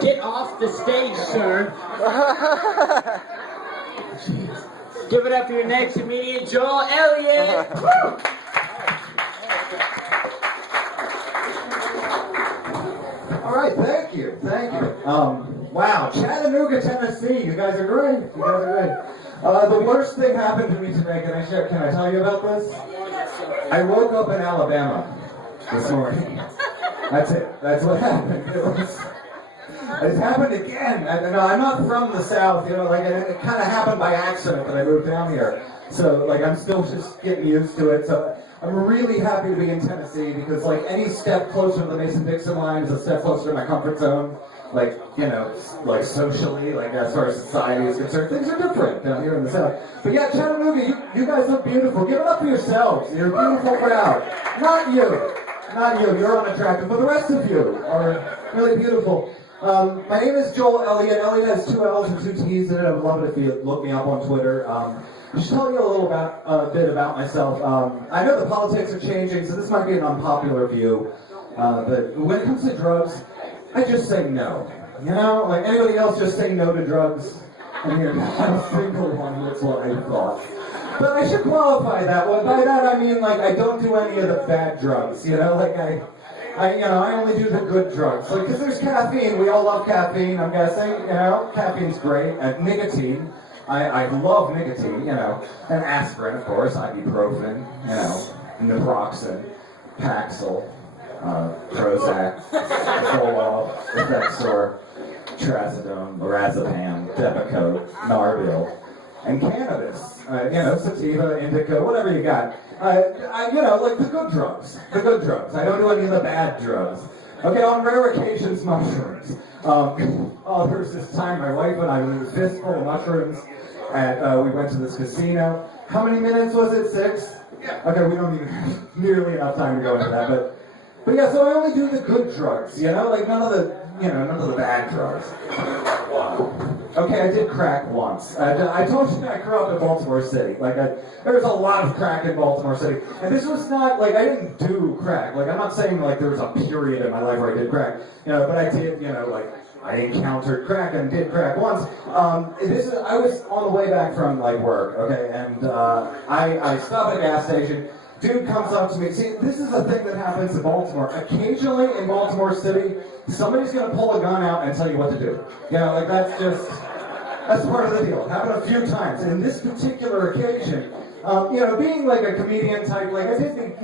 Get off the stage, sir. Give it up for your next comedian, Joel Elliott. Woo! All right, thank you. Wow, Chattanooga, Tennessee. You guys are great. The worst thing happened to me today. Can I tell you about this? I woke up in Alabama this morning. That's it. That's what happened. It happened again. I'm not from the South, it kind of happened by accident that I moved down here. So, I'm still just getting used to it. So, I'm really happy to be in Tennessee because, any step closer to the Mason-Dixon line is a step closer to my comfort zone. Socially, as far as society is concerned, things are different down here in the South. But yeah, Chattanooga, you guys look beautiful. Give it up for yourselves. You're a beautiful crowd. Not you. You're unattractive, but the rest of you are really beautiful. My name is Joel Elliott. Elliott has 2 L's and 2 T's in it. I would love it if you look me up on Twitter. Just tell you a bit about myself. I know the politics are changing, so this might be an unpopular view. But when it comes to drugs, I just say no. Anybody else just say no to drugs? And you're not a single one, that's what I thought. But I should qualify that. By that I mean, I don't do any of the bad drugs, I only do the good drugs. Because there's caffeine, we all love caffeine, I'm guessing, caffeine's great. And nicotine, I love nicotine, and aspirin, of course, ibuprofen, naproxen, Paxil, Prozac, Zoloft, Effexor, Trazodone, Lorazepam, Depakote, Narvil, and cannabis. Sativa, indica, whatever you got. The good drugs. The good drugs. I don't do any of the bad drugs. Okay, on rare occasions, mushrooms. There was this time my wife and I were in a fistful of mushrooms, and we went to this casino. How many minutes was it? 6? Okay, we don't even have nearly enough time to go into that, but yeah, so I only do the good drugs, none of the bad drugs. Okay, I did crack once. I told you I grew up in Baltimore City. There was a lot of crack in Baltimore City. And this was not, I didn't do crack. I'm not saying, there was a period in my life where I did crack. But I did, I encountered crack and did crack once. I was on the way back from, work, okay? And I stopped at a gas station. Dude comes up to me. See, this is a thing that happens in Baltimore. Occasionally in Baltimore City, somebody's going to pull a gun out and tell you what to do. That's part of the deal. It happened a few times. In this particular occasion, being a comedian type, I did the,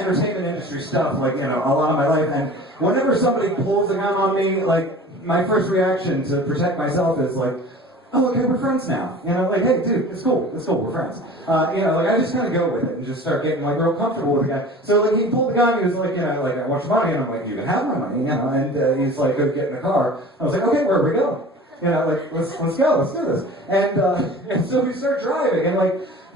entertainment industry stuff, a lot of my life. And whenever somebody pulls a gun on me, my first reaction to protect myself is oh, okay, we're friends now. Hey, dude, it's cool, we're friends. I just kind of go with it and just start getting, real comfortable with the guy. So, he pulled the gun, he was I want your money, and I'm like, you can have my money, and he's like, go get in the car. I was like, okay, where are we going? Let's go, let's do this. And so we start driving, and,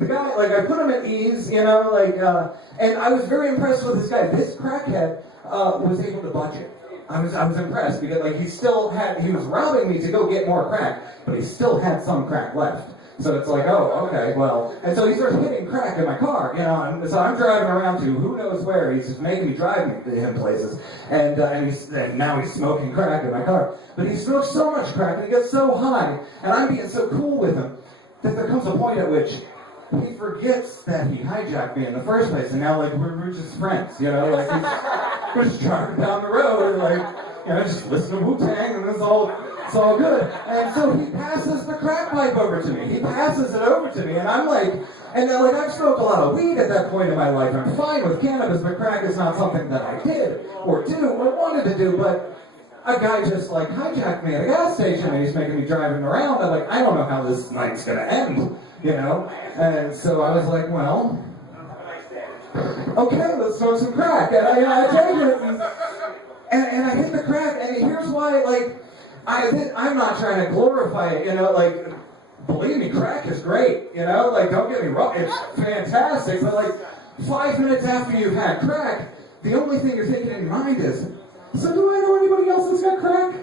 the guy, I put him at ease, and I was very impressed with this guy. This crackhead was able to budget. I was impressed because he was robbing me to go get more crack, but he still had some crack left. So it's oh, okay, well, and so he starts hitting crack in my car, and so I'm driving around to who knows where. He's just making me drive him places, and now he's smoking crack in my car. But he smokes so much crack and he gets so high, and I'm being so cool with him that there comes a point at which he forgets that he hijacked me in the first place, and now we're just friends, we're just driving down the road, and just listen to Wu-Tang, and it's all good. And so he passes the crack pipe over to me. He passes it over to me, and I'm I've smoked a lot of weed at that point in my life. I'm fine with cannabis, but crack is not something that I did or wanted to do. But a guy just hijacked me at a gas station, and he's making me driving around. I'm I don't know how this night's gonna end. And so I was well, okay, let's smoke some crack. And I take it, and I hit the crack, and here's why, I'm not trying to glorify it, believe me, crack is great, don't get me wrong, it's fantastic, but 5 minutes after you've had crack, the only thing you're thinking in your mind is, so do I know anybody else that's got crack?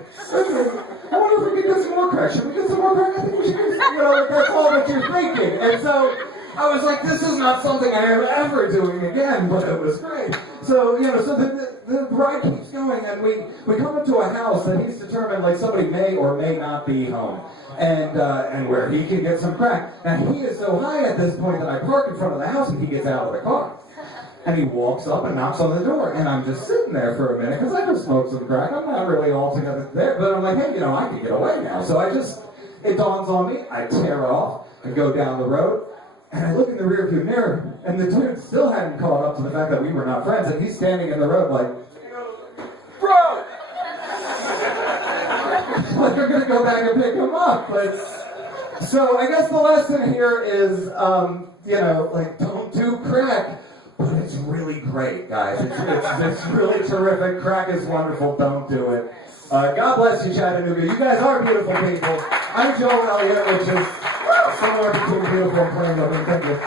I wonder if we could get some more crack. Should we get some more crack? I think we should get some, that's all that you're thinking. And so I was this is not something I am ever doing again, but it was great. So, so the ride keeps going? And we come into a house that he's determined like somebody may or may not be home. And where he can get some crack. Now he is so high at this point that I park in front of the house and he gets out of the car. And he walks up and knocks on the door. And I'm just sitting there for a minute because I just smoked some crack. I'm not really all together there. But I'm like, hey, I can get away now. So it dawns on me. I tear off and go down the road. And I look in the rearview mirror. And the dude still hadn't caught up to the fact that we were not friends. And he's standing in the road like, bro! Like you're gonna go back and pick him up, so I guess the lesson here is, like don't do crack, but it's really great, guys. It's really terrific. Crack is wonderful. Don't do it. God bless you, Chattanooga. You guys are beautiful people. I'm Joel Elliott, which is somewhere between beautiful and plain looking. Thank you.